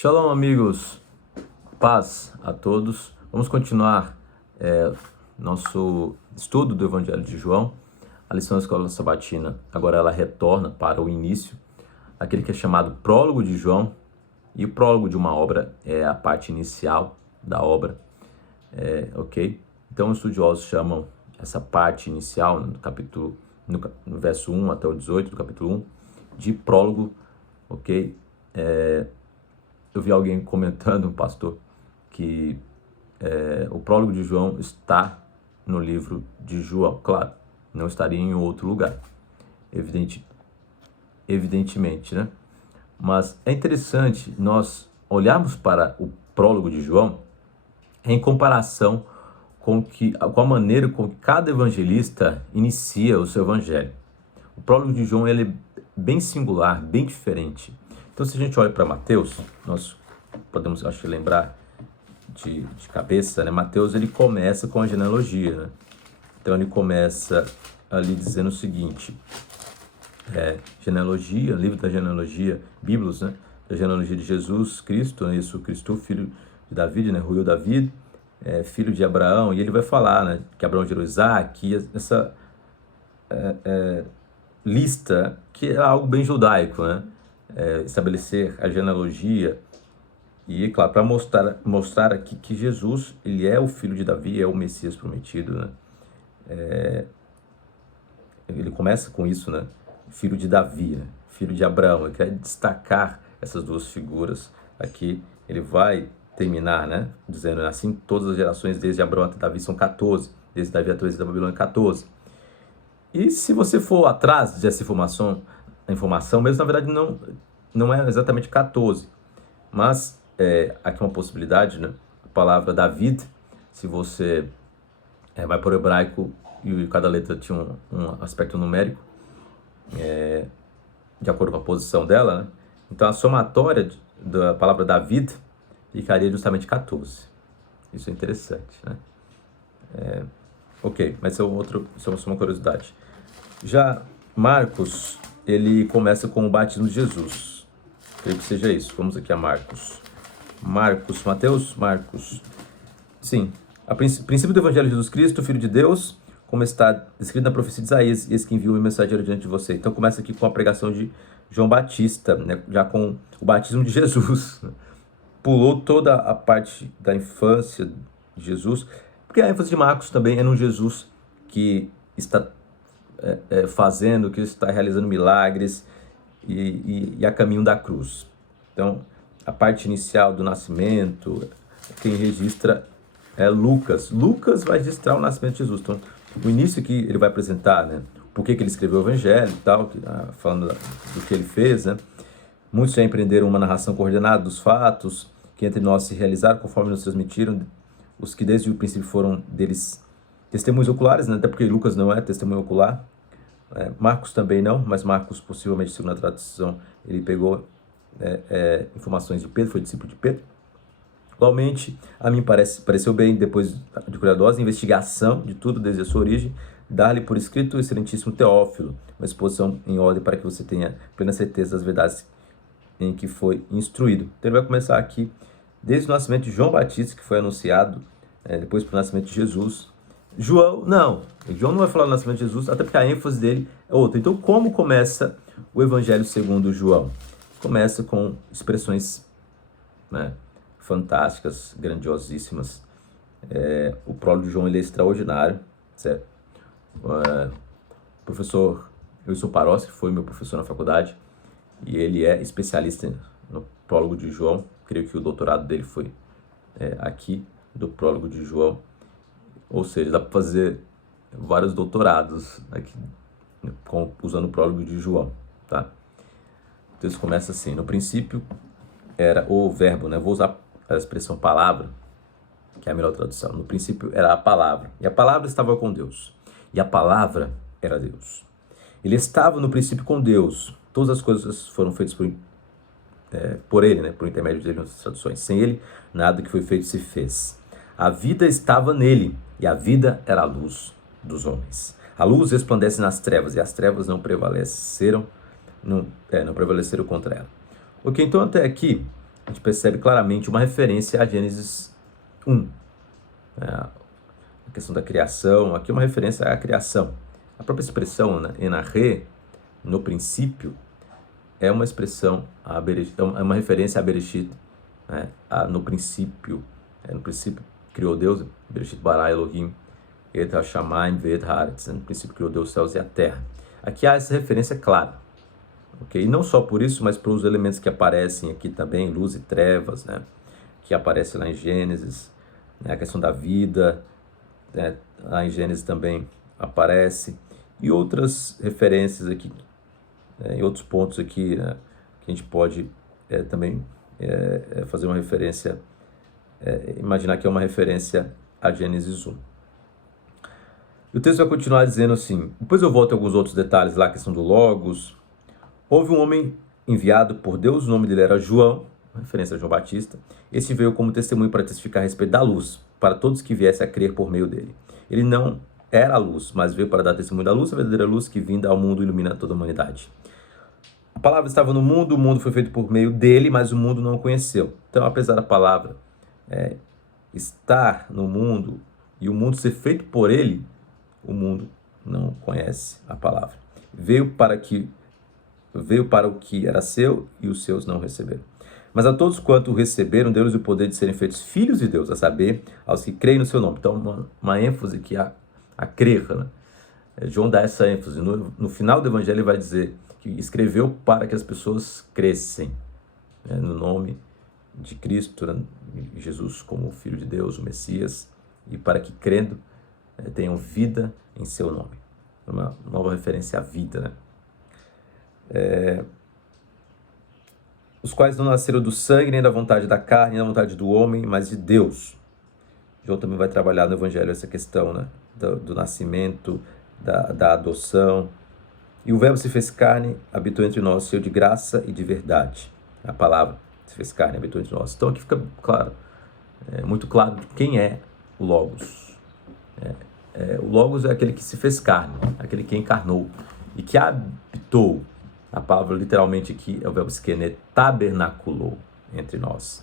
Shalom, amigos. Paz a todos. Vamos continuar nosso estudo do Evangelho de João. A lição da Escola Sabatina, agora ela retorna para o início, aquele que é chamado Prólogo de João. E o prólogo de uma obra é a parte inicial da obra, ok? Então, os estudiosos chamam essa parte inicial, no capítulo, no verso 1 até o 18 do capítulo 1, de prólogo, ok? Eu vi alguém comentando, um pastor, que o prólogo de João está no livro de João. Claro, não estaria em outro lugar, evidentemente, né? Mas é interessante nós olharmos para o prólogo de João em comparação com a maneira com que cada evangelista inicia o seu evangelho. O prólogo de João ele é bem singular, bem diferente. Então, se a gente olha para Mateus, nós podemos, acho que, lembrar de cabeça, né? Mateus, ele começa com a genealogia, né? Então, ele começa ali dizendo o seguinte, genealogia, livro da genealogia, Biblos, né? Da genealogia de Jesus Cristo, né? Isso, Cristo, filho de Davi, né? Ruiu Davi, filho de Abraão, e ele vai falar, né? Que Abraão gerou Isaac, e essa lista, que é algo bem judaico, né? Estabelecer a genealogia e, claro, para mostrar aqui que Jesus, ele é o filho de Davi, é o Messias prometido, né? Ele começa com isso, né? Filho de Davi, né? Filho de Abraão. Ele quer destacar essas duas figuras aqui. Ele vai terminar, né? Dizendo assim, todas as gerações desde Abraão até Davi são 14, desde Davi até da Babilônia 14. E se você for atrás dessa informação mesmo, na verdade não é exatamente 14, mas aqui uma possibilidade, né? A palavra David, se você vai para o hebraico e cada letra tinha um aspecto numérico, de acordo com a posição dela, né? Então a somatória da palavra David ficaria justamente 14. Isso é interessante, né? Ok, mas isso é uma curiosidade. Já Marcos, ele começa com o batismo de Jesus. Creio que seja isso. Vamos aqui a Marcos. Marcos. Sim. O princípio do Evangelho de Jesus Cristo, Filho de Deus, como está descrito na profecia de Isaías, esse que enviou o mensageiro diante de você. Então começa aqui com a pregação de João Batista, né? Já com o batismo de Jesus. Pulou toda a parte da infância de Jesus, porque a ênfase de Marcos também é no Jesus que está fazendo, que está realizando milagres e a caminho da cruz. Então, a parte inicial do nascimento, quem registra é Lucas. Lucas vai registrar o nascimento de Jesus. Então, o início que ele vai apresentar, né? Por que ele escreveu o Evangelho e tal, falando do que ele fez, né? Muitos já empreenderam uma narração coordenada dos fatos que entre nós se realizaram conforme nos transmitiram os que desde o princípio foram deles testemunhos oculares, né? Até porque Lucas não é testemunho ocular. Marcos também não, mas Marcos, possivelmente, segundo a tradição, ele pegou informações de Pedro, foi discípulo de Pedro. Igualmente, a mim pareceu bem, depois de cuidadosa investigação de tudo desde a sua origem, dar-lhe por escrito o excelentíssimo Teófilo, uma exposição em ordem para que você tenha plena certeza das verdades em que foi instruído. Então ele vai começar aqui, desde o nascimento de João Batista, que foi anunciado depois para o nascimento de Jesus. João não vai falar do nascimento de Jesus, até porque a ênfase dele é outra. Então, como começa o Evangelho segundo João? Começa com expressões, né, fantásticas, grandiosíssimas. O prólogo de João ele é extraordinário, certo? O professor Wilson Parossi, que foi meu professor na faculdade, e ele é especialista no prólogo de João. Creio que o doutorado dele foi aqui, do prólogo de João. Ou seja, dá para fazer vários doutorados aqui, usando o prólogo de João, tá? O texto começa assim: no princípio era o verbo, né? Vou usar a expressão palavra, que é a melhor tradução. No princípio era a palavra, e a palavra estava com Deus, e a palavra era Deus. Ele estava no princípio com Deus. Todas as coisas foram feitas por ele, né? Por intermédio dele, nas traduções. Sem ele, nada que foi feito se fez. A vida estava nele, e a vida era a luz dos homens. A luz resplandece nas trevas, e as trevas não prevaleceram contra ela. Ok, então até aqui a gente percebe claramente uma referência a Gênesis 1. A questão da criação, aqui é uma referência à criação. A própria expressão, né, Enarre, no princípio, é uma expressão, é uma referência a Bereshit, né, no princípio. No princípio criou Deus, Bereshit bara Elohim, et ha-shamayim ve'et haaretz. No princípio criou Deus os céus e a terra. Aqui há essa referência clara. Okay? E não só por isso, mas para os elementos que aparecem aqui também, luz e trevas, né, que aparece lá em Gênesis, né, a questão da vida, né, lá em Gênesis também aparece, e outras referências aqui, em outros pontos aqui, né, que a gente pode também fazer uma referência, imaginar que é uma referência a Gênesis 1. E o texto vai continuar dizendo assim, depois eu volto a alguns outros detalhes lá, a questão do Logos. Houve um homem enviado por Deus, o nome dele era João, referência a João Batista. Este veio como testemunho para testificar a respeito da luz, para todos que viessem a crer por meio dele. Ele não era a luz, mas veio para dar testemunho da luz, a verdadeira luz que vinda ao mundo ilumina toda a humanidade. A palavra estava no mundo, o mundo foi feito por meio dele, mas o mundo não o conheceu. Então, apesar da palavra estar no mundo e o mundo ser feito por ele, o mundo não conhece a palavra. Veio para o que era seu e os seus não receberam. Mas a todos quanto o receberam, deu-lhes o poder de serem feitos filhos de Deus, a saber, aos que creem no seu nome. Então, uma ênfase aqui a crer, né? João dá essa ênfase. No final do evangelho ele vai dizer que escreveu para que as pessoas crescem, né, no nome de Cristo, né, Jesus como Filho de Deus, o Messias, e para que crendo tenham vida em seu nome. Uma nova referência à vida, né? Os quais não nasceram do sangue, nem da vontade da carne, nem da vontade do homem, mas de Deus. João também vai trabalhar no Evangelho essa questão, né, do nascimento, da adoção. E o verbo se fez carne, habitou entre nós, cheio de graça e de verdade. A palavra se fez carne, habitou entre nós. Então aqui fica claro, muito claro quem é o Logos. O Logos é aquele que se fez carne, aquele que encarnou e que habitou. A palavra literalmente aqui é o verbo skener, tabernaculou entre nós.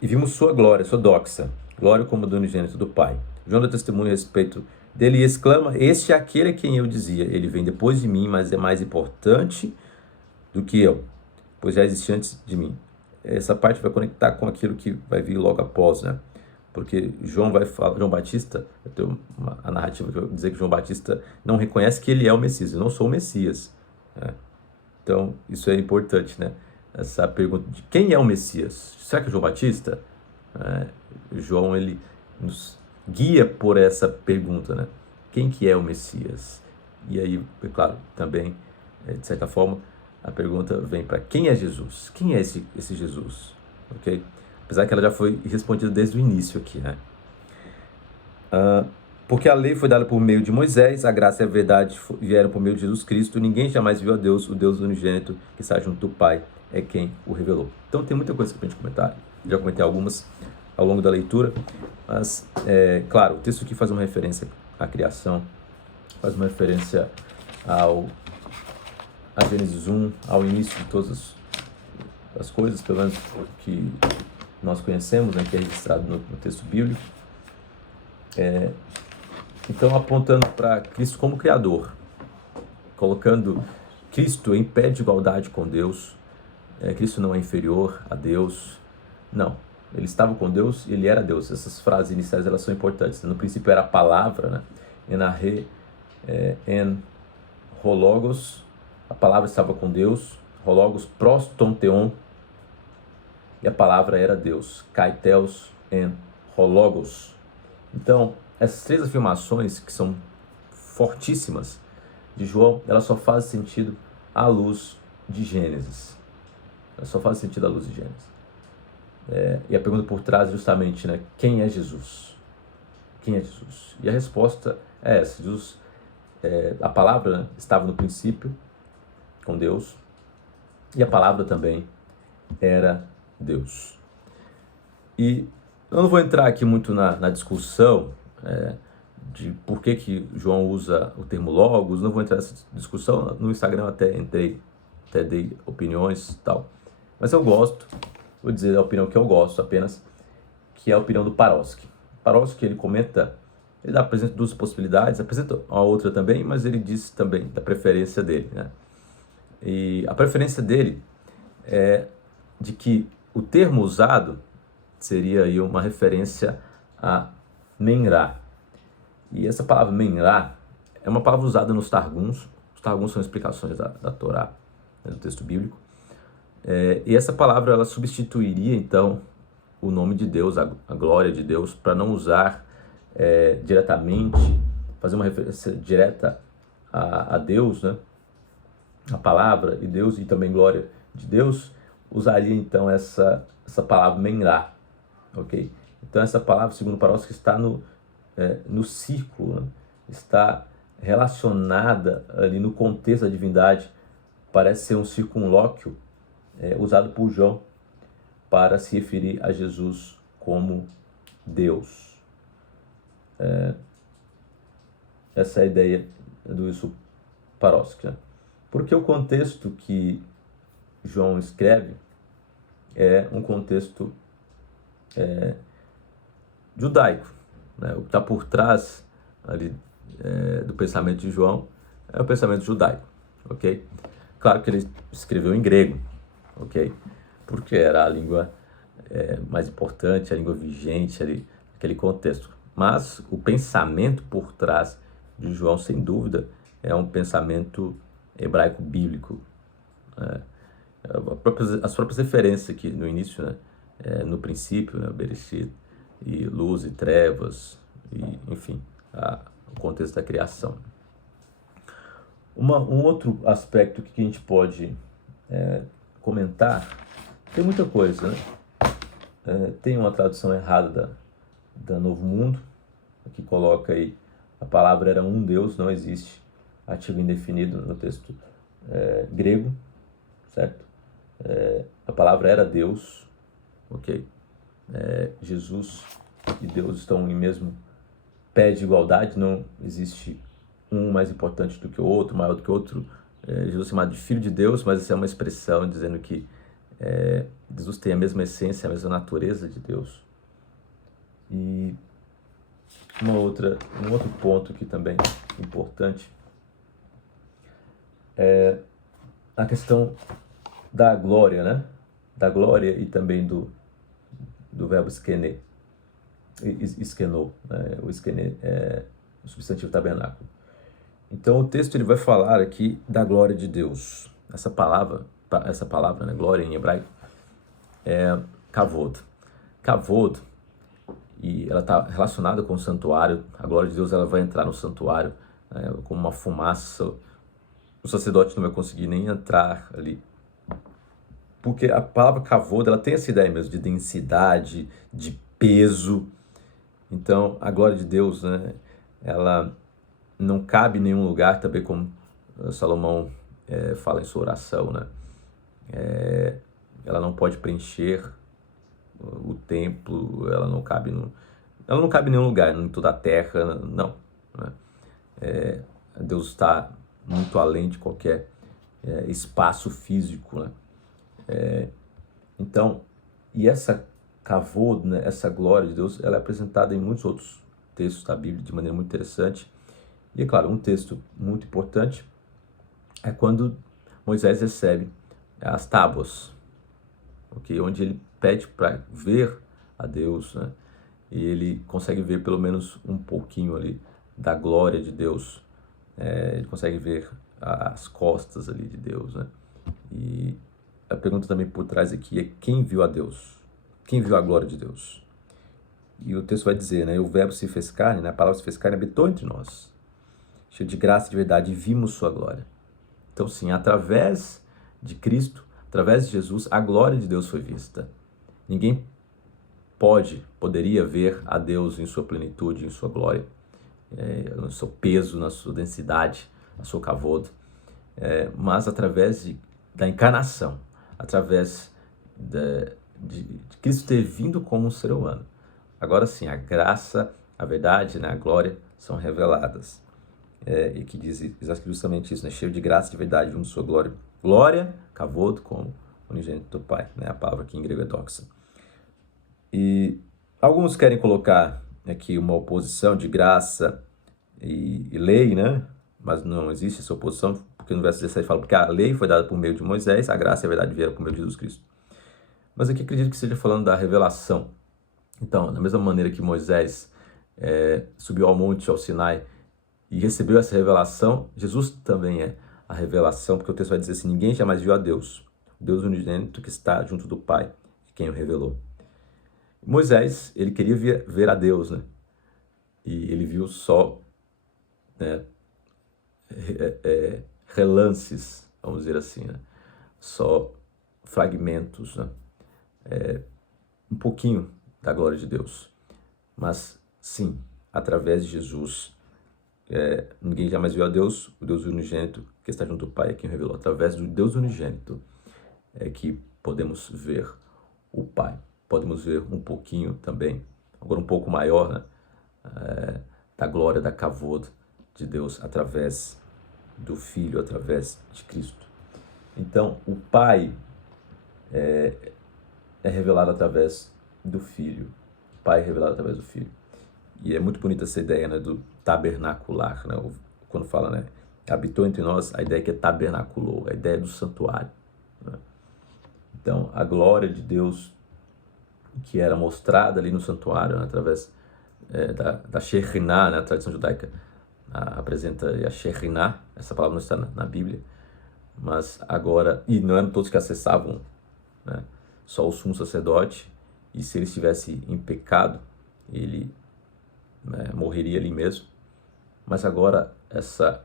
E vimos sua glória, sua doxa, glória como do unigênito do Pai. João dá testemunho a respeito dele e exclama, este é aquele a quem eu dizia, ele vem depois de mim, mas é mais importante do que eu, pois já existe antes de mim. Essa parte vai conectar com aquilo que vai vir logo após, né? Porque João Batista, eu tenho a narrativa que vai dizer que João Batista não reconhece que ele é o Messias, eu não sou o Messias, né? Então, isso é importante, né? Essa pergunta de quem é o Messias? Será que é João Batista? João, ele nos guia por essa pergunta, né? Quem que é o Messias? E aí, é claro, também, de certa forma, a pergunta vem para quem é Jesus? Quem é esse Jesus? Ok? Apesar que ela já foi respondida desde o início aqui, né? Porque a lei foi dada por meio de Moisés, a graça e a verdade vieram por meio de Jesus Cristo, ninguém jamais viu a Deus, o Deus unigênito que está junto do Pai é quem o revelou. Então tem muita coisa para a gente comentar, já comentei algumas ao longo da leitura, mas, claro, o texto aqui faz uma referência à criação, faz uma referência a Gênesis 1, ao início de todas as coisas, pelo menos que nós conhecemos, né, que é registrado no texto bíblico. Então, apontando para Cristo como Criador, colocando Cristo em pé de igualdade com Deus. Cristo não é inferior a Deus, não. Ele estava com Deus e ele era Deus. Essas frases iniciais, elas são importantes. No princípio era a palavra, né? Enarre, en hologos, a palavra estava com Deus, hologos pros ton theon, e a palavra era Deus, kai theos en hologos. Então, essas três afirmações, que são fortíssimas, de João, elas só fazem sentido à luz de Gênesis. Elas só fazem sentido à luz de Gênesis. E a pergunta por trás é justamente, né, quem é Jesus? Quem é Jesus? E a resposta é essa. Jesus, a palavra, né, estava no princípio com Deus, e a palavra também era Deus. E eu não vou entrar aqui muito na discussão de por que João usa o termo logos, não vou entrar nessa discussão. No Instagram até dei opiniões e tal. Mas eu gosto, vou dizer a opinião que eu gosto apenas, que é a opinião do Paroski. Paroski, ele comenta, ele apresenta duas possibilidades, apresenta a outra também, mas ele diz também da preferência dele, né? E a preferência dele é de que o termo usado seria aí uma referência a Menrá. E essa palavra Menrá é uma palavra usada nos Targums. Os Targums são explicações da Torá, né, do texto bíblico. E essa palavra ela substituiria então o nome de Deus, a glória de Deus, para não usar diretamente, fazer uma referência direta a Deus, né? A palavra e Deus e também glória de Deus, usaria então essa palavra Menrá, ok? Então essa palavra, segundo o Paroski, está no círculo, né? Está relacionada ali no contexto da divindade, parece ser um circunlóquio usado por João para se referir a Jesus como Deus. Essa é a ideia do Wilson Paroski, né? Porque o contexto que João escreve é um contexto judaico, né? O que está por trás ali do pensamento de João é o pensamento judaico, ok? Claro que ele escreveu em grego, ok? Porque era a língua mais importante, a língua vigente ali naquele contexto. Mas o pensamento por trás de João, sem dúvida, é um pensamento hebraico bíblico. As próprias referências aqui no início, né? No princípio, né? Bereshit, e luz e trevas, e, enfim, o contexto da criação. Um outro aspecto que a gente pode comentar, tem muita coisa, né? Tem uma tradução errada da Novo Mundo, que coloca aí a palavra era um Deus, não existe ativo indefinido no texto grego, certo? A palavra era Deus, ok? Jesus e Deus estão em mesmo pé de igualdade, não existe um mais importante do que o outro, maior do que o outro. Jesus é chamado de Filho de Deus, mas isso é uma expressão dizendo que Jesus tem a mesma essência, a mesma natureza de Deus. E um outro ponto que também é importante é a questão da glória, né? Da glória e também do verbo esquené, esquenou, né? O esquené é o substantivo tabernáculo. Então o texto ele vai falar aqui da glória de Deus. Essa palavra, né, glória em hebraico, é kavod. Kavod, e ela está relacionada com o santuário. A glória de Deus ela vai entrar no santuário como uma fumaça. O sacerdote não vai conseguir nem entrar ali, porque a palavra kavod ela tem essa ideia mesmo de densidade, de peso. Então a glória de Deus, né, ela não cabe em nenhum lugar, também como Salomão fala em sua oração, né? Ela não pode preencher o templo, ela não cabe em nenhum lugar, em toda a terra, não, né? Deus está muito além de qualquer espaço físico, né? Então, e essa kavod, né, essa glória de Deus, ela é apresentada em muitos outros textos da Bíblia de maneira muito interessante. E é claro, um texto muito importante é quando Moisés recebe as tábuas, okay? Onde ele pede para ver a Deus, né? E ele consegue ver pelo menos um pouquinho ali da glória de Deus. Ele consegue ver as costas ali de Deus, né? E a pergunta também por trás aqui é: quem viu a Deus? Quem viu a glória de Deus? E o texto vai dizer, né? O verbo se fez carne, né? A palavra se fez carne, habitou entre nós, cheio de graça e de verdade, e vimos sua glória. Então sim, através de Cristo, através de Jesus, a glória de Deus foi vista. Ninguém poderia ver a Deus em sua plenitude, em sua glória, no seu peso, na sua densidade, na sua kavod, mas através da encarnação, através de Cristo ter vindo como um ser humano. Agora sim, a graça, a verdade, né, a glória são reveladas. E que diz justamente isso, né? Cheio de graça e de verdade, vimos sua glória. Glória, kavod, como unigênito do Pai, né? A palavra aqui em grego é doxa. E alguns querem colocar aqui uma oposição de graça e lei, né? Mas não existe essa oposição, porque no verso 16 fala que a lei foi dada por meio de Moisés, a graça e a verdade vieram por meio de Jesus Cristo. Mas aqui acredito que seja falando da revelação. Então, da mesma maneira que Moisés subiu ao monte, ao Sinai, e recebeu essa revelação, Jesus também é a revelação, porque o texto vai dizer assim: ninguém jamais viu a Deus, o Deus unigênito que está junto do Pai, quem o revelou. Moisés, ele queria ver a Deus, né? E ele viu só, né, relances, vamos dizer assim, né? Só fragmentos, né? Um pouquinho da glória de Deus. Mas, sim, através de Jesus, ninguém jamais viu a Deus, o Deus unigênito que está junto do Pai, é quem o revelou. Através do Deus unigênito é que podemos ver o Pai. Podemos ver um pouquinho também, agora um pouco maior, né, da glória, da kavod de Deus através do Filho, através de Cristo. Então, o Pai é revelado através do Filho. O Pai é revelado através do Filho. E é muito bonita essa ideia, né, do tabernacular, né? Quando fala, né, habitou entre nós, a ideia que é tabernaculou, a ideia do santuário, né? Então, a glória de Deus que era mostrada ali no santuário, né, através da Shekhinah, né, a tradição judaica apresenta a Shekhinah, essa palavra não está na Bíblia, mas agora, e não eram todos que acessavam, né, só o sumo sacerdote, e se ele estivesse em pecado, ele morreria ali mesmo. Mas agora essa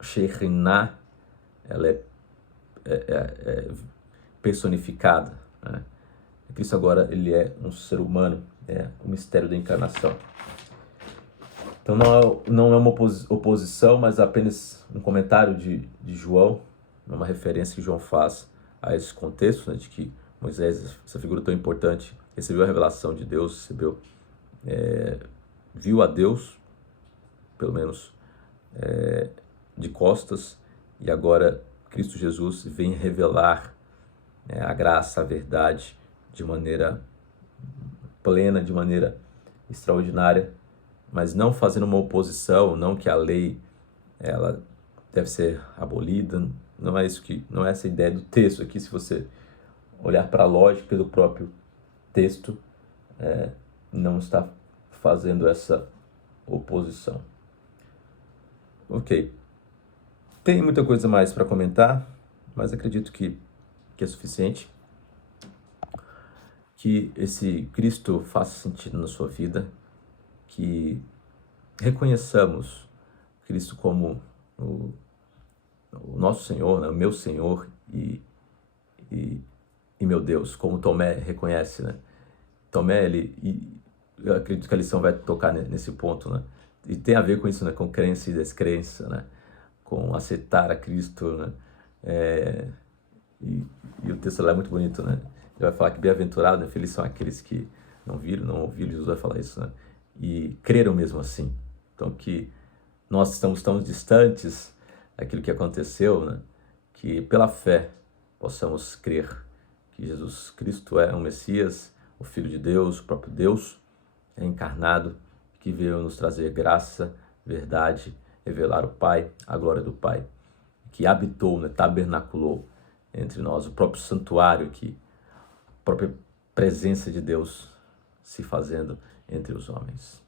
Shekhinah, ela é personificada, né? Cristo agora ele é um ser humano, é o mistério da encarnação. Então não é uma oposição, mas apenas um comentário de João, uma referência que João faz a esse contexto, né, de que Moisés, essa figura tão importante, recebeu a revelação de Deus, viu a Deus, pelo menos de costas, e agora Cristo Jesus vem revelar a graça, a verdade, de maneira plena, de maneira extraordinária, mas não fazendo uma oposição, não que a lei ela deve ser abolida, não é isso não é essa a ideia do texto aqui. Se você olhar para a lógica do próprio texto, não está fazendo essa oposição. Ok. Tem muita coisa mais para comentar, mas acredito que é suficiente. Que esse Cristo faça sentido na sua vida, que reconheçamos Cristo como o nosso Senhor, né? O meu Senhor e meu Deus, como Tomé reconhece, né? Tomé, eu acredito que a lição vai tocar nesse ponto, né? E tem a ver com isso, né? Com crença e descrença, né? Com aceitar a Cristo, né? E o texto lá é muito bonito, né? Ele vai falar que bem-aventurado, né? Felizes são aqueles que não viram, não ouviram. Jesus vai falar isso, né? E creram mesmo assim. Então, que nós estamos tão distantes daquilo que aconteceu, né? Que pela fé possamos crer que Jesus Cristo é o Messias, o Filho de Deus, o próprio Deus encarnado, que veio nos trazer graça, verdade, revelar o Pai, a glória do Pai, que habitou, né? Tabernaculou entre nós, o próprio santuário, que a própria presença de Deus se fazendo entre os homens.